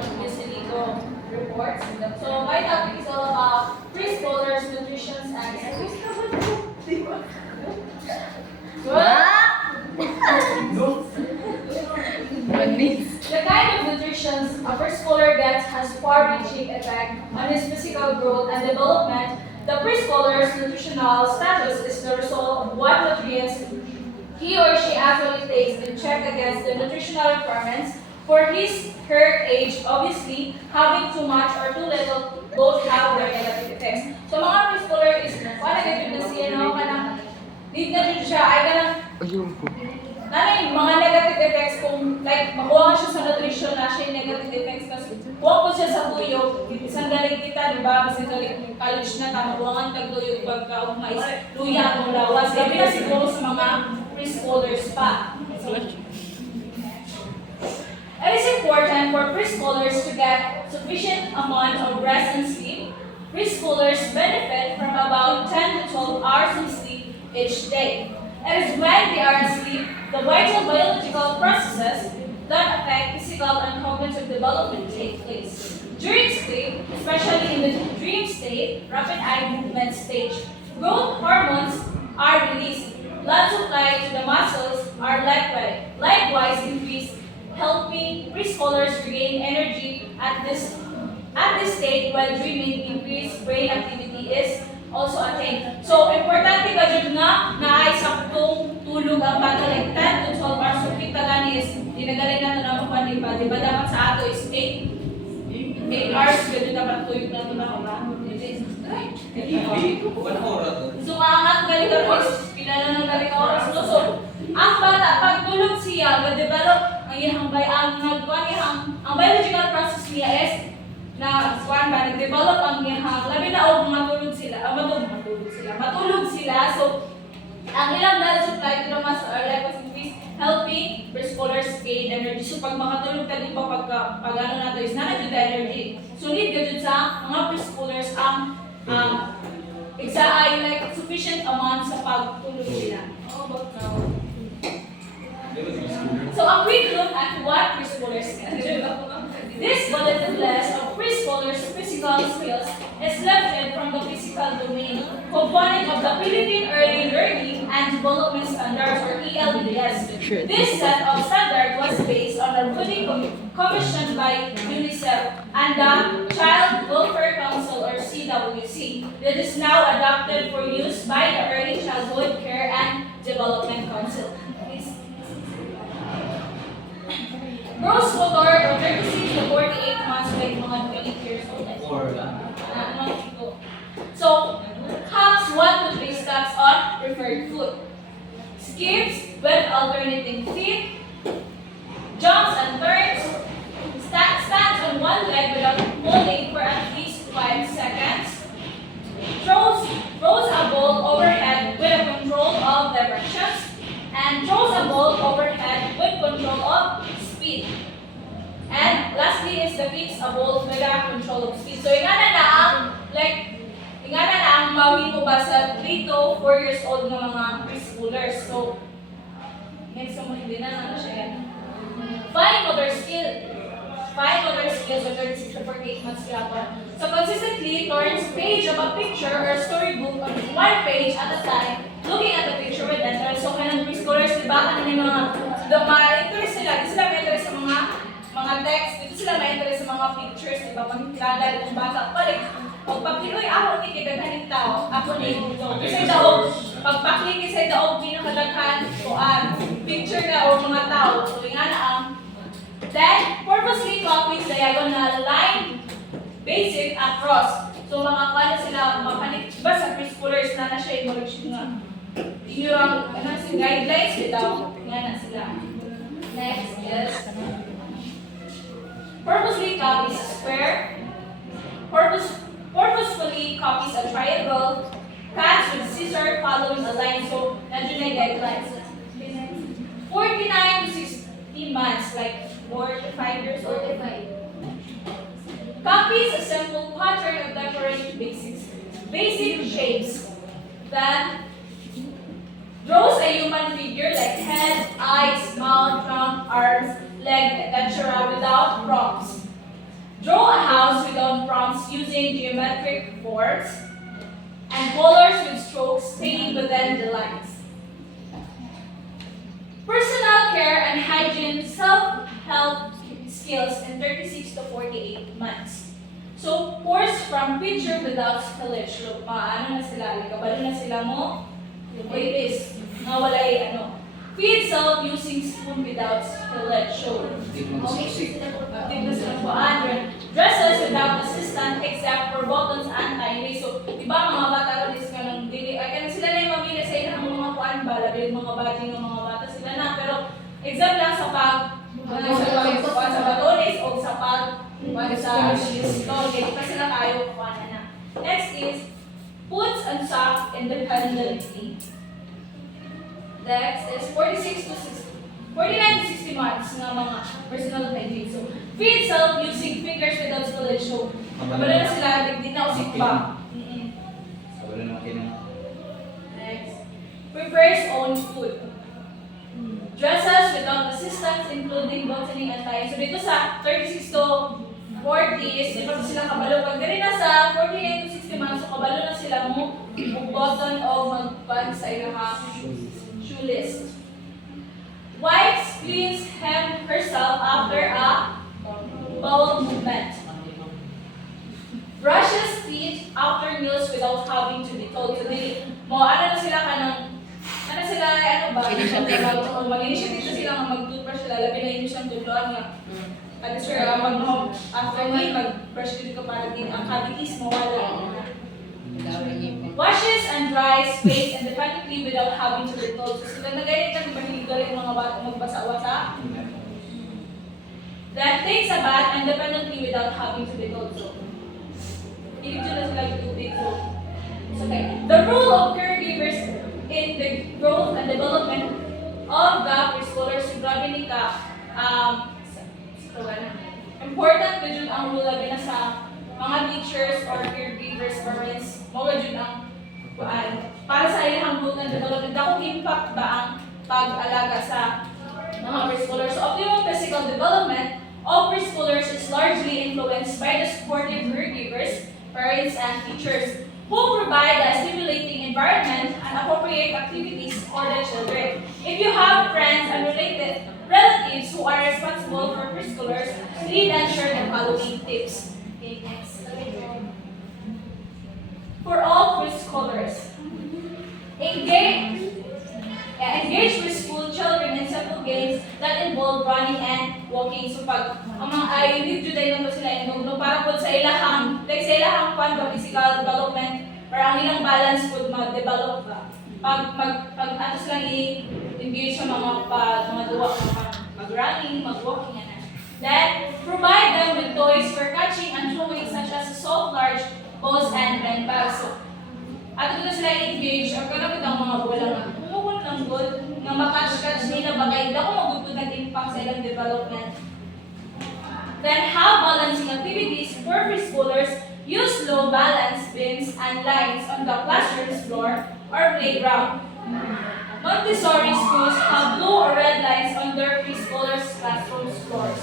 previously reports. So my topic is all about preschoolers, nutrition, and the kind of nutrition a preschooler gets has far-reaching effect on his physical growth and development. The preschooler's nutritional status is the result of what nutrients he or she actually takes and check against the nutritional requirements for her age. Obviously, having too much or too little both have their negative effects. So mga preschooler is wala negative na siya, no? Kanang need na din siya, ay kanang nanay, mga negative effects kung like makuha siya sa nutrition na siya yung negative effects kasi kuha ko siya sa tuyo, isang galing kita, di ba? Kasi galing college na tama, kuwangan tagtuyo pagka umais, luya mo lawas. Gabi na siguro sa mga preschoolers pa. It is important for preschoolers to get sufficient amount of rest and sleep. Preschoolers benefit from about 10 to 12 hours of sleep each day. It is when they are asleep, the vital biological processes that affect physical and cognitive development take place. During sleep, especially in the dream state, rapid eye movement stage, growth hormones are released. Blood supply to the muscles are likewise increased, helping preschoolers regain energy at this stage while dreaming. Increased brain activity is also attained. So, importante ba dyan nga na ay saktong tulog ang bata like 10 to 12 hours. So, kita gani is, dinagaling natin na makuha, diba? Diba dapat sa ato is 8 hours, gano'n dapat tuyog na ito na ba? So, ang galing ka is, pinala ng galing oras. No? So, ang bata, pag tulog siya, mag-develop ang biological process niya is na nag-develop ang iyang labi na o matulog sila. So, ang ilang blood supply to the muscle are levels increase, helping preschoolers gain energy. So, pag makatulog ka din pa pag ano na to is na the energy. So, need ka dun sa mga preschoolers ang like sufficient amount sa pagtulog nila. How about now? So, a quick look at what preschoolers can do. This bulleted list of preschoolers' physical skills is lifted from the physical domain, component of the Philippine Early Learning and Development Standards or ELDS. This set of standards was based on a ruling commissioned by UNICEF and the Child Welfare Council or CWC that is now adopted for use by the Early Childhood Care and Development Council. Gross motor or 36 to 48 months by mga 20 years old. So, hops 1 to 3 steps on preferred foot. Skips with alternating feet. Jumps and turns. Stands on one leg without holding for at least 5 seconds. Throws a ball overhead with a control of directions. And throws a ball overhead with control of speed. And lastly is the kicks a ball with a control of speed. So, ingana na ang mawin mo ba sa 3 to 4 years old ng mga preschoolers. So, next mo hindi na siya yan. Fine motor skills or 36 to 48 months yapon. So, consistently turns page of a picture or storybook on one page at a time, looking at the picture with interest. So, kanang preschoolers, diba, kanang ma-interest nila, di sila ma-interest sa mga text, di sila ma-interest sa mga pictures, diba, magkilala itong bata. Pagpakliloy ako ni kidaghaning tao, ako ni kisay daog, pagpakli kisay daog pinakadaghan kuan, picture na o mga tao, tulingan na ang then, purposely copies diagonal line, basic, across. So, mga kanya sila, makanik, ba sa preschoolers na siya yung mag-shoot nga. Yung, guidelines daw, nga na sila. Next is, purposely copies a square, purposefully copies a triangle, cuts with scissor following a line. So, nandiyo na yung guidelines. 49 to 60 months, like 4 to 5 years old. Copies a simple pattern of decorating basic shapes. Then, draws a human figure like head, eyes, mouth, trunk, arms, leg, etc. without props. using geometric forms and colors with strokes staying within the lines. Personal care and hygiene self-help skills in 36 to 48 months. So, course from picture without spillage. Look, ano na sila, kabalo na sila mo, wait is, nga walay ano. Feed self using spoon without spillage. So, active na sila po. Dresses without assistant except for buttons and tie. So, iba mga bata rin is ka ng dili. Ay, kaya sila na yung mamili sa ilang mga kuan ba, labi mga badging ng mga bata sila na. Pero, exam lang sa sa batones o sa sa store. Hindi pa sila tayo kuan na. Next is, puts and socks independently. Next is 49 to 60 months na mga personal hygiene. So, feed self using fingers without spillage. So, wala na sila, di na usik pa. Next. Prepares own food. Dresses without assistance including buttoning and tying. So, dito sa 36 to 40 is, di pa sila kabalo. Pag diri na sa 49 to 60 months, so kabalo na sila mo button o mag-pan sa ilaha. List. Wipes, cleans herself after a bowel movement. Brushes teeth after meals without having to be told to do. Mo ano na sila ano sila ano ba? Mag-initiative na sila mag-toothbrush sila, labi na yun siyang tutulungan nga. At sure, after meal, mag-brush dito ka para din ang cavities mo wala. Washes and dries face independently without having to be told. So, sila nagalit ka mahigaling mga bata magbasa-wasa. Then, takes a bath independently without having to be told. So, hindi na sila tubig. So, okay. The role of caregivers in the growth and development of the preschoolers, grabe ni ka, important na dyan ang role na sa mga teachers or caregivers, parents, mga dyan ang para sa ilang growth and development. Akong impact ba ang pag-alaga sa mga preschoolers? So, optimum physical development of preschoolers is largely influenced by the supportive caregivers, parents, and teachers who provide a stimulating environment and appropriate activities for the children. If you have friends and related relatives who are responsible for preschoolers, please ensure the following tips. Okay, next. For all preschoolers, engage with school children in simple games that involve running and walking. So pag ang mga ayunid jud ay nato sila no para pud sa ilahang physical development para ang ilang balance pud ma-develop ba. Pag ato silang i-engage sa mga duwa mag-running, mag-walking ana. Then provide them with toys for catching and throwing such as soft large balls and pen bags. So ato na sila engage or kanang ang mga bola nga umukon lang good nga makatch nila ba kay dako magudtod nag-impact sa ilang development. Then have balancing activities for preschoolers. Use low balance beams and lines on the classroom floor or playground. Montessori schools have blue or red lines on their preschoolers' classroom floors.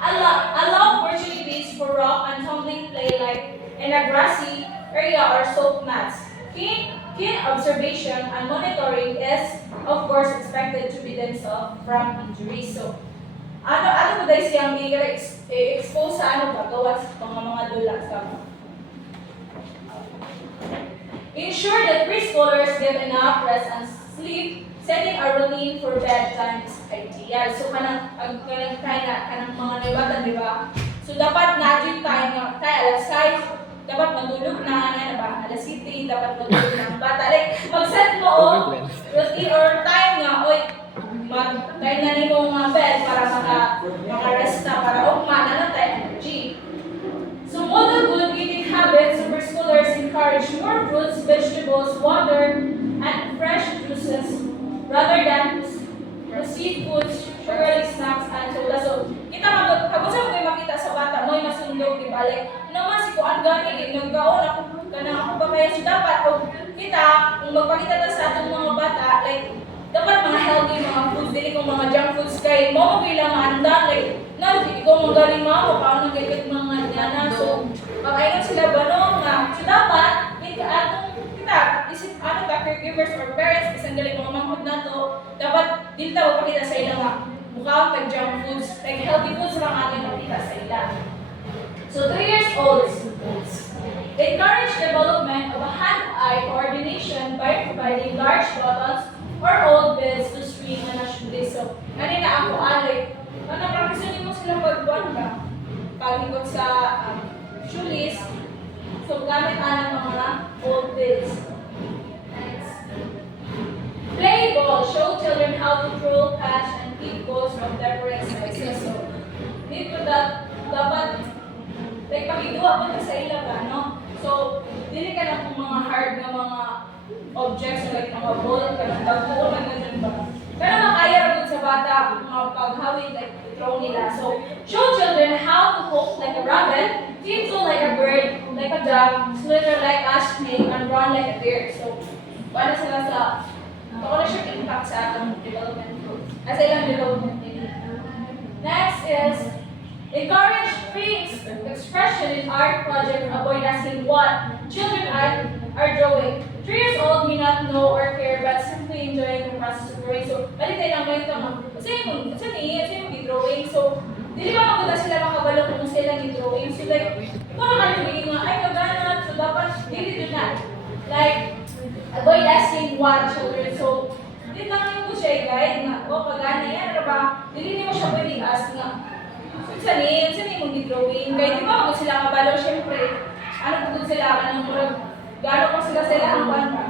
Allow opportunities for rock and tumbling play like in a grassy area or soap mats. Keen observation and monitoring is, of course, expected to be themselves from injuries. So, ano ba dahil siyang i-expose sa ano ba? Gawas mga dulas ka. Ensure that preschoolers get enough rest and sleep. Setting a routine for bedtime is ideal. So, kanang mga naiwatan, di ba? So, dapat na-adjust tayo alas 5, dapat matulog na ba? Alas 7, dapat matulog na ang bata. Like, mag-set mo routine or time nga, time na ni mo mga bed para maka-rest na, para na lang tayo energy. So, model good eating habits, so preschoolers encourage more fruits, vegetables, water, and fresh juices rather than processed foods, sugary snacks, and soda. So, kita kapag sa mga makita sa bata, mo'y masundog, di ba? Like, naman si Kuan gani, nagkaon ako, kanang ako ba kaya so dapat, o kita, kung magpakita na sa atong mga bata, like, dapat mga healthy mga foods, dili kung mga junk foods kay mo bilang anda, like, na, ikaw mga galing mo, paano nagkikit mga Pag-ayun sila banong nga. So dapat, kita, isip ano ka, caregivers or parents, isang galing mga manghod na to, dapat dili ta magpakita sa ila nga mukha tag junk foods, like healthy foods lang ating makita sa ila. So 3 years old, encourage development of a hand-eye coordination by providing large buttons or old beds to string and shoelace. So, kanina ako alay, practice mo sila pagbuwan ka, pagikot sa shoelace, so gamit ang mga old beds. Next. Play ball, show children how to throw, catch, and keep balls from different sizes. So, dito dapat like pag-iduwa mo sa ila ba, no? So, dili ka na kung mga hard na mga objects like mga ball, kanang dagko lang na dyan ba. Pero makaya rin sa bata, mga paghawid, like throw nila. So, show children how to hook like a rabbit, tiptoe like a bird, like a duck, slither like a snake, and run like a deer. So, para sila sa, ako na siya impact sa atong development group. As ilang development nila. Next is, encourage free expression in art project. Avoid asking what children are drawing. 3 years old may not know or care but simply enjoying the process of drawing. So, balitay lang ngayon ito nga. Kasi yung drawing. So, hindi ba maganda sila makabalo kung sila yung drawing. So, like, kung nakalibigin nga, ay kagana. So, dapat, hindi doon na. Like, avoid asking what children. So, hindi lang yung ko siya guide nga. O, kagana yan. Ano ba? Hindi mo siya pwedeng ask nga. Saan yung drawing? Kaya di ba kung sila kabalo, syempre, ano kung sila, gano'n kung sila ang banda.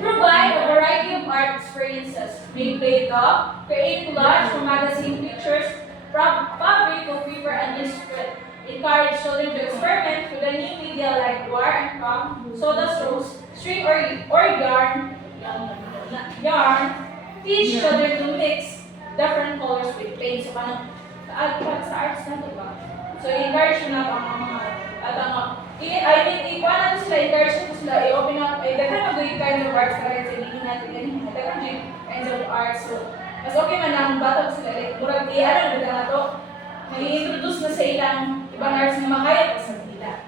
Provide a variety of art experiences. Make play doh, create collage from magazine pictures, fabric of paper and newsprint. Encourage children to experiment with a new media like wire and craft, soda straws, string or yarn. Teach children to mix different colors with paint. So, sa arts na ito ba? So, encourage na ang mga ikuha natin sila, encourage natin sila, i-open up, daghan mag-doing kind of arts na rin sa hindi natin ganyan, daghan kinds of arts. So, mas okay man ang batang sila, like, murag i-ano na to, may introduce na sa ilang ibang arts na makaya pa sa nila.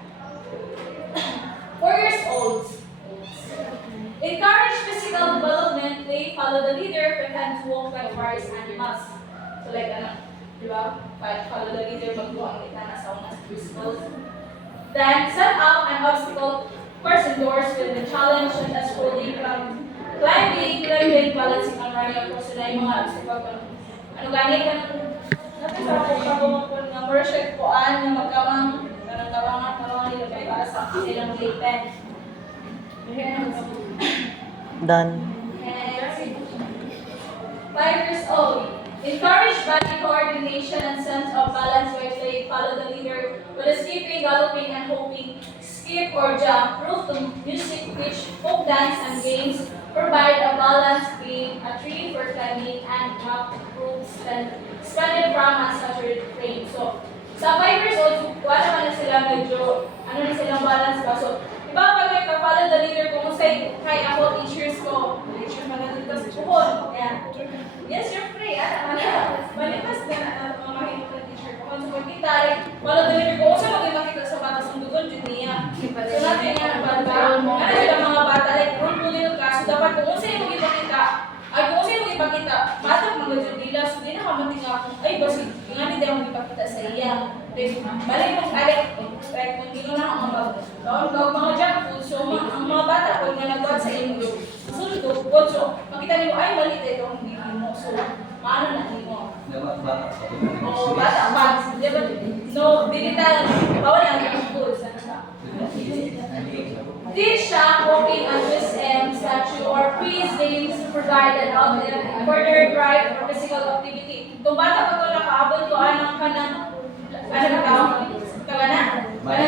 4 years old. Encourage physical development, play, follow the leader, pretend to walk like various animals. So, like, diba? Follow the leader, magbuang kita na sa unang principles. Then, set up an obstacle course indoors with the challenge such as holding from climbing, balancing, and running across na yung mga obstacle. Ano gani ka natin sa pagkakabang ng worship koan na magkawang nila para sa silang play pen. Done. 5 years old. Encourage body coordination and sense of balance by playing follow the leader with a skipping, galloping, and hopping, skip or jump, proof to music, pitch, folk dance, and games. Provide a balanced game, a tree for climbing, and rock proof suspended from unsaturated frame. So, sa 5 years old, wala naman na sila medyo, na silang balance ba? So, iba pag may ka-follow the leader, kung say, kay ako, teachers ko, teachers man natin ito sa puhon. Ayan. Yes, you're free. Malipas na mga mahimot na teacher ko. Kung sa pagkita, follow the leader ko, kung sa makita sa bata sa dugon, dyan niya. So, natin nga ang bata. Ano sila mga bata, like, role model ka. So, dapat kung sa'yo mo ipakita, ay kung sa'yo mo ipakita, bata mga dyan nila. So, di na kamating ako, ay, basi, yung nga hindi ako ipakita sa iya. Balik mong alik, like, kung hindi na ako mga junk food, so, ang mga bata, kung nga nagbuhat sa inyo, susunod ko, so, makita niyo, ay, mali ito, hindi mo. So, paano na mo? Oo, bata pa. No, binita, bawal lang yung food. Teach siya walking on Miss M statue or please games to provide an outlet for their drive or physical activity. Kung bata pa ito nakaabot ko, anong kanang kanang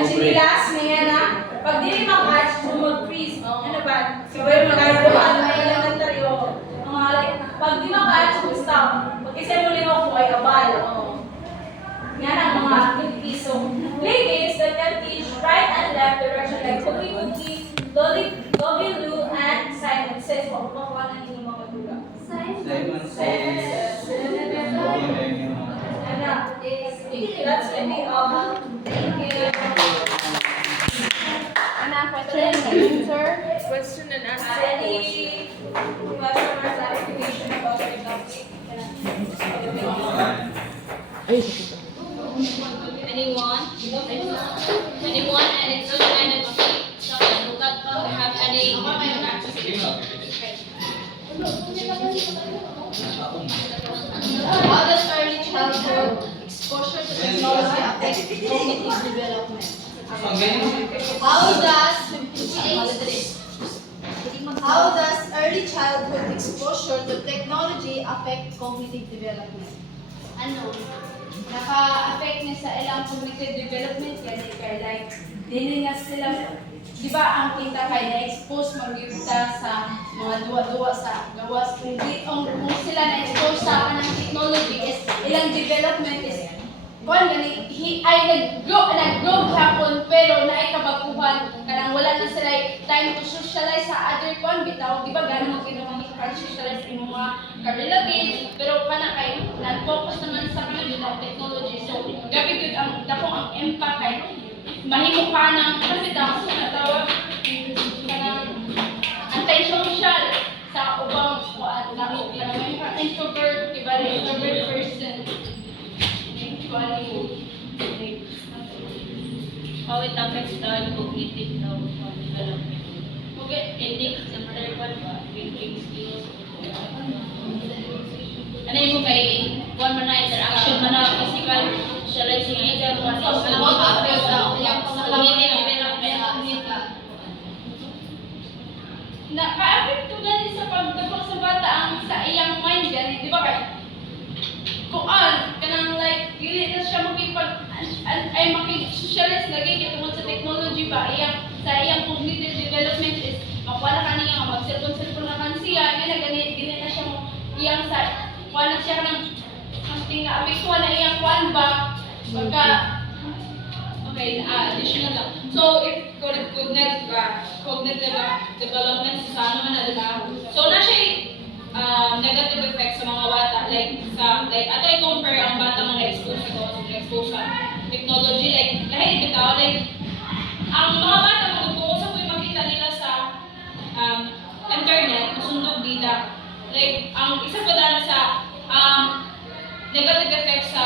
sinilas niya na pag dili mag-hatch, mag-freeze. Ano ba? Sabay magagawa na elementary o mga like, pag di mag-hatch, stop. Pag isa mo rin ako ay abal. Yan ang mga activities. So, play games that can teach right and left direction like cookie, Dobby Lou, and Simon Says. Makuha na ninyo mga tula. Simon Says. That's maybe all. Thank you. Anyone? Anyone? And it's just kind of sukat pa. We have any? How does early childhood exposure to technology affect cognitive development? How does early childhood exposure to technology affect cognitive development? Ano, naka-affect niya sa ilang cognitive development kasi kaya like dili nga sila di ba ang kita kay na-expose magyuta sa mga duwa-duwa sa gawas kung sila na-expose sa kanang technology is ilang development is kuan gani ay nag-grow hapon pero naay kabaguhan kanang wala na sila time to socialize sa other kuan bitaw di ba ganang mo kinahanglan ka socialize imong mga relatives pero kana kay nag-focus naman sa kanang technology so gabi gyud ang dako ang impact kay mahimo ka ng bitaw sa tawag kanang anti-social sa ubang kuan na kanang introvert di ba introvert person. How it affects the cognitive development. Okay, hindi siyempre thinking skills. Ano yung kay one man na interaction man na physical socializing ay dyan one is cognitive development. Naka-affect to gani sa pagdabang sa bata ang sa iyang mind gani, di ba kay kuan kanang like dili na siya ay makig-socialize lagi kay tungod sa technology ba sa iyang cognitive development is makuha ka niya nga mag-cellphone na kan siya gani dili na siya mo iyang sa kuha na siya kanang something na apektuhan na iyang kuan ba pagka Okay, additional lang. So, if cognitive development sa ano man na diba? So, na siya negative effects sa mga bata like ato i-compare ang bata mga expose sa technology lahi bitaw ang mga bata magtutuo sa kuy makita nila sa internet masundog nila ang isa pa dala sa negative effects sa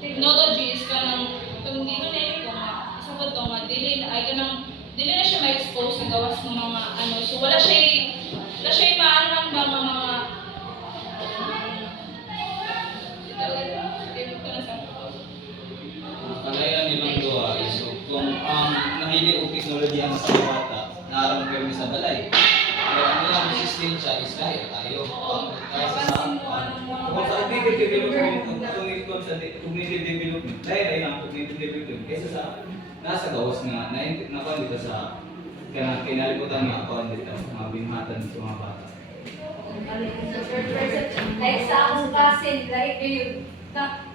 technology is kanang kung dito na yun isa pa to nga dili na siya ma-expose sa gawas ng mga ano so wala siya maanong ba mga kalayan nilang duha is kung ang nahili og teknolohiya sa bata naramang kami sa balay kaya ang ilang resistensya is kaya tayo kaya sa kung sa cognitive development cognitive development dahil ang cognitive development kaysa sa nasa gawas nga nakuha dito sa kinalimutan nga ako dito mga binhatan sa mga bata. like sa akong cousin like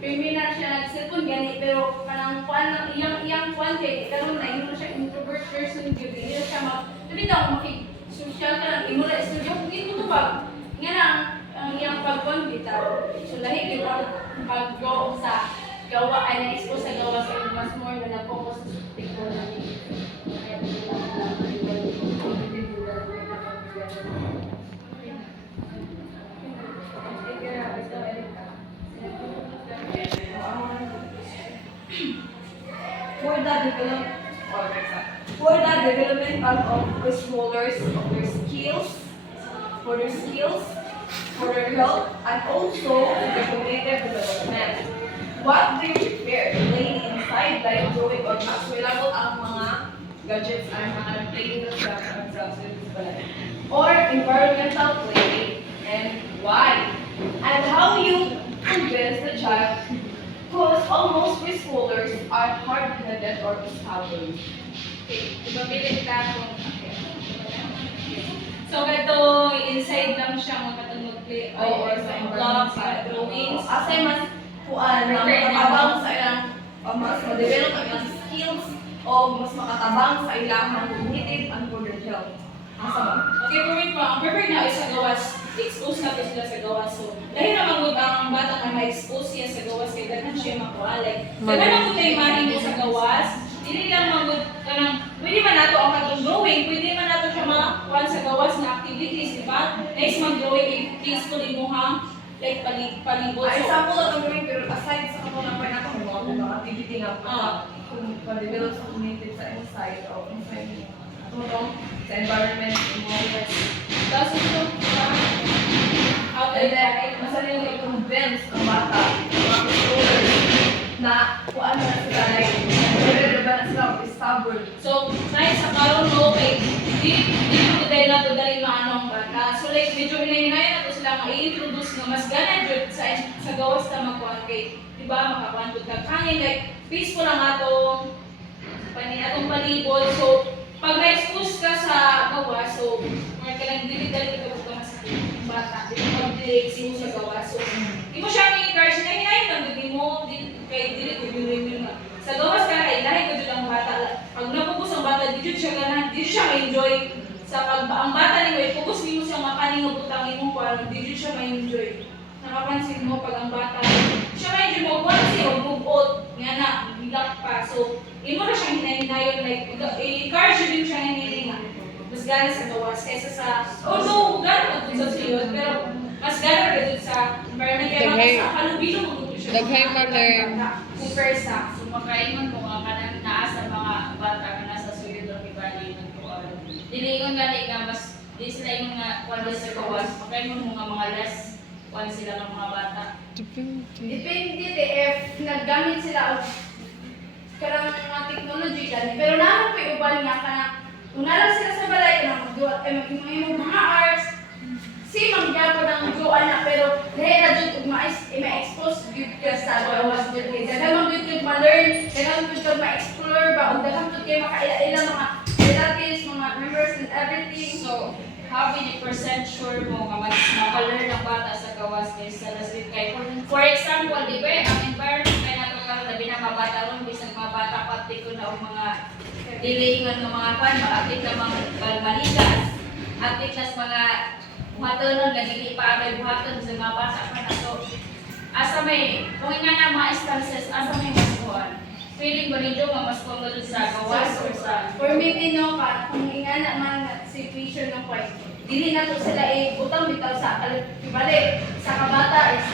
criminal siya nag-cellphone gani pero kanang kuan iyang kuan kay karon na imo siya introvert person gyud dili siya bitaw makig-social ka lang imo ra studio dito to ba nga lang ang iyang pagkuan bitaw so lahi gyud ang pag-go sa gawa ay na-expose sa gawa sa mas more na nag-focus sa technology. For the development of preschoolers, of their skills, for their health, and also their cognitive development. What do you prefer? Playing inside, like drawing or mas available ang mga gadgets ay mga playing the or environmental play, and why? And how you convince the child because almost preschoolers are hard-headed or stubborn. Okay, ibabili ka kung so kato inside lang siya magkatong play or sa blocks, sa drawings. Asay mas kuan na makatabang sa ilang mas ma-develop ang ilang skills o mas makatabang sa ilang cognitive and motor health. Asa ba? Okay, for me pa, ang prefer na isa gawas, expose na sila sa gawas. So, dahil naman good ang bata na ma-expose siya sa gawas, kaya daghan siya makuha. Daghan ang good na imanin mo sa gawas, hindi lang magod kanang pwede man nato ang katong drawing, pwede man nato siya makakuha sa gawas na activities, di ba? Nice mag-drawing, peaceful mo ha. like palibot. Ay, So, example lang naman pero aside sa kapag pa na kung mga activity nga kung pa-develop sa community sa inside o inside sa environment mo. tapos ito, out And then, there, masaling yung i-convince ang bata, mga controllers, na kung ano na sila, like, whether ba na sila o stubborn. so, kahit sa karon mo, okay, di mo dahil na to dahil maanong bata. So, like, medyo hinahinayan na to sila ma-introduce na mas gana dyan sa gawas na magkuhan kay, di ba, makakuhan to hangin, like, peaceful lang atong atong palibot. So, pag na-expose ka sa gawas, so, mga kailang dili-dali ka buka mas bata, di mo pag-direct mo sa gawas. So, di mo siya i-encourage na hinayin lang, di mo, kay dili ko yun na. Sa gawas ka kay lahi ko dyan ang bata. Pag napugos ang bata, di dyan siya ganahan, di dyan siya ma-enjoy. Sa pag ang bata ni mo, ipugos mo siya makaning ng butang imong kuwan, di dyan siya ma-enjoy. Nakapansin mo pag ang bata, siya ma-enjoy mo, kuwan siya, mag-move nga na, bilak pa. So, imo na siyang hinahinayon, like, i-encourage din siya hinahinga. Mas gana sa gawas kaysa sa, although gana mo sa siyod, pero mas gana ka dun sa environment. Kaya sa halubilo mo dun siya. Daghay ma-learn. Compare sa. So makaingon ko nga kanang naa sa mga bata nga nasa suyod ang ibali ng kuan. Dili gali nga mas di sila yung nga kuan sa gawas. Makaingon mo nga mga less kuan sila ng mga bata. Depende if naggamit sila og karang mga technology gani. Pero naman po yung uban nga kana kung nalang sila sa balay na magduwa ay magimong mga arts si mangyapo ng duwa na pero dahil na dyan kung ma-expose gyud ka sa gawas dyan kay daghang gyud kay ma-learn, daghang gyud kay ma-explore ba o daghang gyud kay makaila-ila mga relatives, mga members and everything. So, how many percent sure mo nga mas maka-learn ang bata sa gawas kaysa sa street kay for example, di ba, ang environment kay nato karon labi na mga bata ron bisan mga bata pati ko na og mga dilingan ng mga pan, maatik na mga balmaligas, atik na sa mga buhatonon nga dili pa agay buhaton sa mga bata pa na to. Asa may kung nga na mga instances, asa may mas kuhan. Feeling ko rin nga mas kuhan ko dun sa gawas or sa For me, ka, kung nga naman situation ng kway, dili na to sila butang bitaw sa balik sa kabata is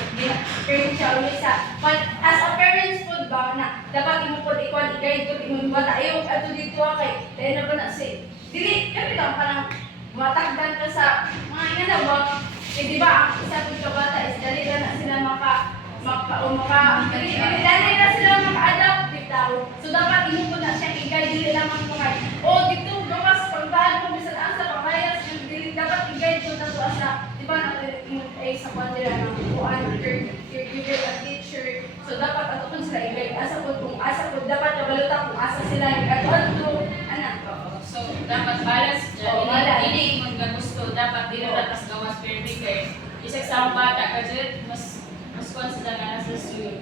parent siya ulit sa but as a parents po ba na dapat imo po ikaw i-guide ko imong bata ayo ato dito kay dahil na ba na si dili kami lang parang matagdan ka sa mga nga na ba di ba ang isa po sa bata is dali na sila dali na sila maka-adapt bitaw so dapat imo po na siya i-guide dili lamang mo kay dito gawas pagbahan mo bisan asa pamaya dapat i-guide ko na to asa, di ba ay sa kwanila ng kuan, you get a teacher, so dapat ato kung sila i-guide, asa po kung asa po, dapat kabalutan kung asa sila i-ato, anak. so dapat balance dyan. Oo, balance. Hindi mo nga gusto, dapat di na tapos gawas perfect kay isa sa bata kasi mas kuhan sila nga nasa suyo.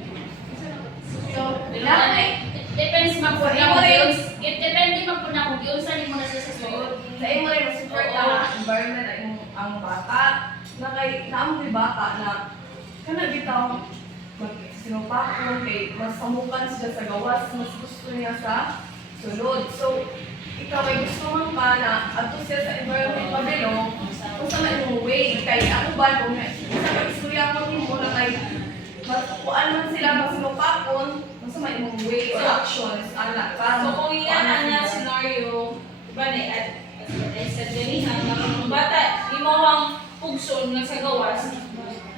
So, Dapat depends man po na kung yun. Depende man po na kung yun saan mo na sa suyo. Sa imo rin super ta environment ay ang bata na kay naamong bata na kana bitaw sinupakon kay mas samukan sila sa gawas mas gusto niya sa sulod. So ikaw ay gusto man ka na adto siya sa environment pabilong kung sa may imong way kay ako ba kung sa pag-istorya mo mo na kay kuan man sila mas sinupakon kung sa may imong way or actions ana para So kung iyan na scenario, diba na as what I said ganina, na mga bata, imawang pugson nga sa gawas,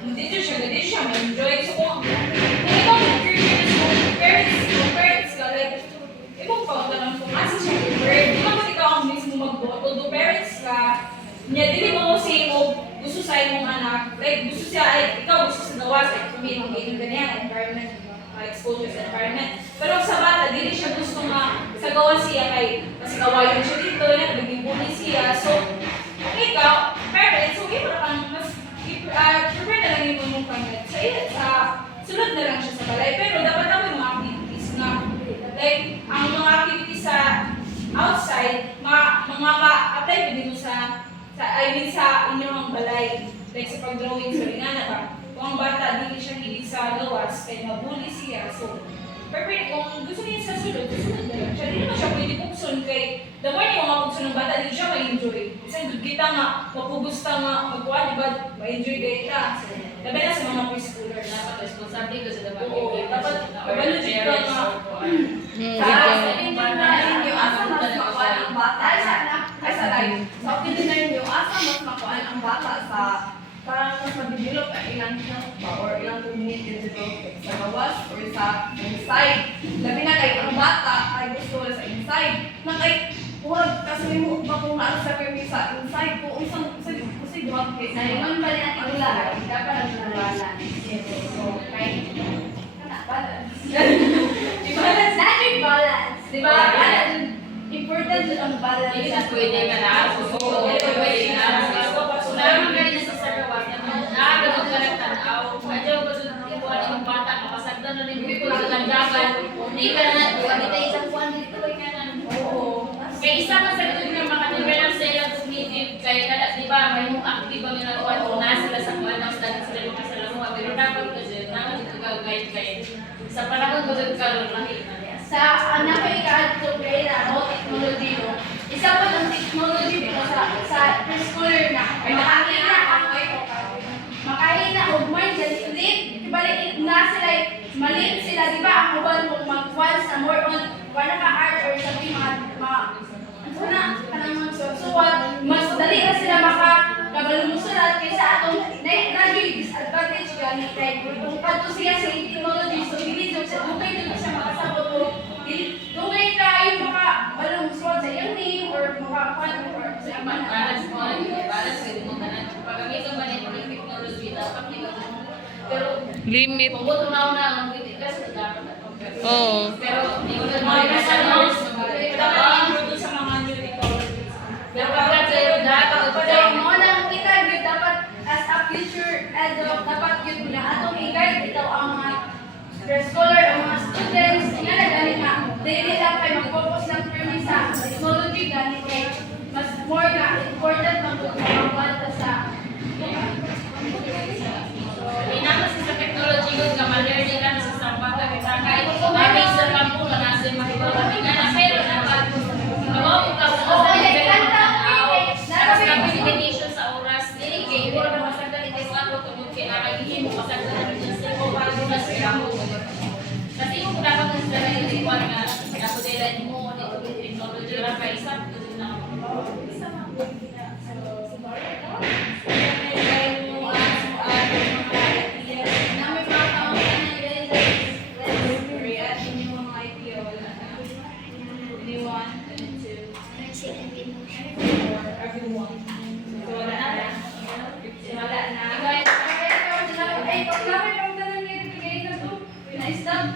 dito siya ma-enjoy. So kung ikaw curious mo, parents ka, like, ibang pagtanong kung asa siya prepared, di ba ikaw ang mismo mag-vote, although parents ka, niya dili mo say mo, gusto sa imong anak, like gusto siya, ay ikaw gusto sa gawas, like kung may mga ganyan, environment, exposure sa environment. Pero sa bata, dili siya gusto nga sa gawas siya kay mas kawayan siya dito, yan, naging bully siya. So, kung ikaw, parents, so ikaw kang mas prepare na lang yung mong pangit. Sa sunod na lang siya sa balay. Pero dapat ako yung mga activities na, like, ang mga activities sa outside, ma-apply ko dito sa inyong balay. Like sa pag-drawing, sa ringana ba? Kung ang bata, hindi siya hilig sa gawas, kaya mabuli siya. So, perfect. Kung gusto niya sa sulod na lang siya. Hindi naman siya pwede pugson kay the more niya mapugson ng bata, hindi siya ma-enjoy. Kasi kita nga, mapugusta nga, magkuha, di ba? Ma-enjoy data. So, Labi na sa mga preschooler. Dapat responsable ko sa dapat. Oo, dapat evaluate ka nga. Sa opinion na ninyo, asa mas makuhaan ang bata sa opinion na ninyo, asa mas makuhaan ang bata sa parang mas ma-develop ang ilang health ba or ilang community development sa gawas or sa inside. Labi na kay ang bata ay gusto wala sa inside. Na kay huwag kasi mo ba kung naano sa permi sa inside kung unsang kasi duha kay Sa ingon ba natin wala, dapat ang balance. So, kahit balance. Balance, natin balance. Di ba? Important ang balance. Hindi na pwede ka na. Oo, pwede na. So, naman kayo na sa sarawat na nakagod ka ng tanaw. Medyo ba sa ikuan ng bata, kapasagdan na rin ko sa landagan. Hindi ka na, hindi tayo isang kuwan dito, ka na. Oo. Kaya isa ka sa ito nga makadevelop sa ilang cognitive. Kaya kada, di ba, may mong active ang ginagawa kung na sila sa kuwan, tapos dahil sila makasalamuha. Pero dapat kasi, naman ito gagawin kayo. Sa panahon ko sa karoon lang Sa anak ay ka-adto na o technology no. Isa pa ng technology dito sa preschooler na. Makahina og mind split. Ibalik na sila maliit sila di ba ang uban kung mag-once na more on wala ka art or something ano na kanang magsusuwat mas dali na sila makabalumusulat kaysa atong na disadvantage gani kay kung kadto siya sa technology so dili jud sa dugay jud siya makasabot o dugay kayo makabalumusulat sa iyang name or makapan or sa Dapat iba balance mo, balance kayo mo na. Pagamitan ba nito ng technology, dapat nila pero Limit. kung buto na una ang kritika sa dapat. Oo. Pero hindi ko na Mga nasa notes, mga dapat i-introduce sa mga new technologies. dapat kayo dapat pero mo nang kita gyud dapat as a future adult dapat gyud na atong i-guide bitaw ang mga preschooler ang mga students nga na gani nga dili lang kay mag-focus lang firmly sa technology gani kay mas more na important ang pagkakakwanta sa Inamas sa technology ko nga ma-learning lang sa sampang kita kahit may sa kampo na nasa makikita nga pero dapat mao ka sa limitation sa oras dili kay wala na masagdan ito sa ato kung kinakaihin mo masagdan sa ko para sa sila mo kasi mo dapat sa sila yung ikuan nga ako dila mo dito with technology ra pa isa na namin mga taong ay pagkakit ang tanong nito kay na to na-stop